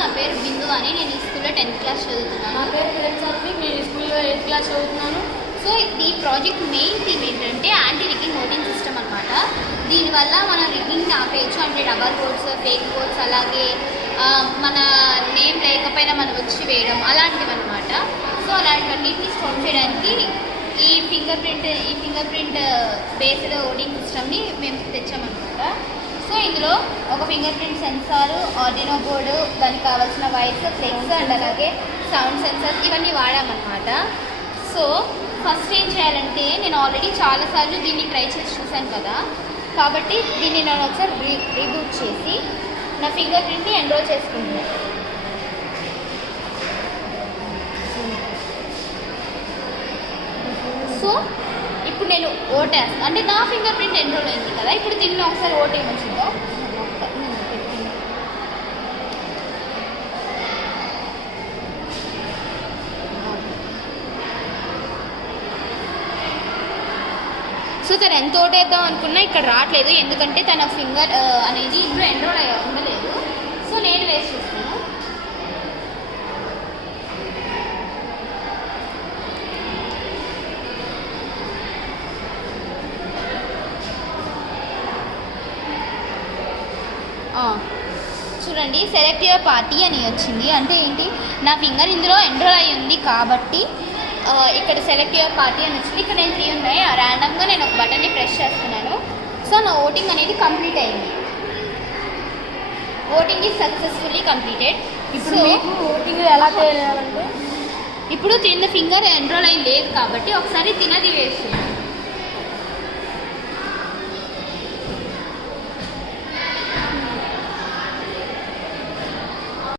నా పేరు బిందు అని, నేను ఈ స్కూల్లో 10th క్లాస్ చదువుతున్నాను. నా పేరు ప్రిన్సల్ని, నేను ఈ స్కూల్లో 8th క్లాస్ చదువుతున్నాను. సో ఈ ప్రాజెక్ట్ మెయిన్ థీమ్ ఏంటంటే యాంటీ రిగ్గింగ్ ఓటింగ్ సిస్టమ్ అనమాట. దీనివల్ల మనం రిగ్గింగ్ ఆపేయచ్చు, అంటే డబల్ కోడ్స్, ఫేక్ కోడ్స్, అలాగే మన నేమ్ లేకపోయినా మనం వచ్చి వేయడం అలాంటివి అనమాట. సో అలాంటివన్నిటిని స్టాప్ చేయడానికి ఈ ఫింగర్ ప్రింట్ బేస్డ్ ఓటింగ్ సిస్టమ్ని మేము తెచ్చామన్నమాట. సో ఇందులో ఒక finger print censor, Arduino board, దానికి కావాల్సిన వైర్స్, ఫ్లెక్స్ అండ్ అలాగే సౌండ్ సెన్సార్ ఇవన్నీ వాడామన్నమాట. సో ఫస్ట్ ఏం చేయాలంటే, నేను ఆల్రెడీ చాలాసార్లు దీన్ని ట్రై చేసి చూశాను కదా, కాబట్టి దీన్ని నేను ఒకసారి రీబూట్ చేసి నా ఫింగర్ ప్రింట్ని ఎన్రోల్ చేసుకుంటున్నాను. సో ఇప్పుడు నేను ఓటేస్తాను, అంటే నా ఫింగర్ ప్రింట్ ఎన్రోల్ అయింది కదా, ఇప్పుడు దీన్ని ఒకసారి ఓటేయమొచ్చిందో. సో తను ఎంత ఓటేద్దాం అనుకున్నా ఇక్కడ రావట్లేదు, ఎందుకంటే తన ఫింగర్ అనేది ఇందులో ఎన్రోల్ ఉండలేదు. సో నేను వేసి చూస్తాను. చూడండి, సెలెక్ట్ యువర్ పార్టీ అని వచ్చింది. అంటే ఏంటి, నా ఫింగర్ ఇందులో ఎన్రోల్ అయ్యి ఉంది కాబట్టి ఇక్కడ సెలెక్ట్ యువర్ పార్టీ అని వచ్చింది. ఇక్కడ నేను 3 ఉన్నాయి, ర్యాండమ్గా నేను ఒక బటన్ని ప్రెస్ చేస్తున్నాను. సో నా ఓటింగ్ అనేది కంప్లీట్ అయింది. Voting is successfully completed. ఇప్పుడు ఓటింగ్ ఎలా చేయాలంటే, ఇప్పుడు తిన్న ఫింగర్ ఎన్రోల్ అయింది లేదు కాబట్టి ఒకసారి తినది వేస్తుంది.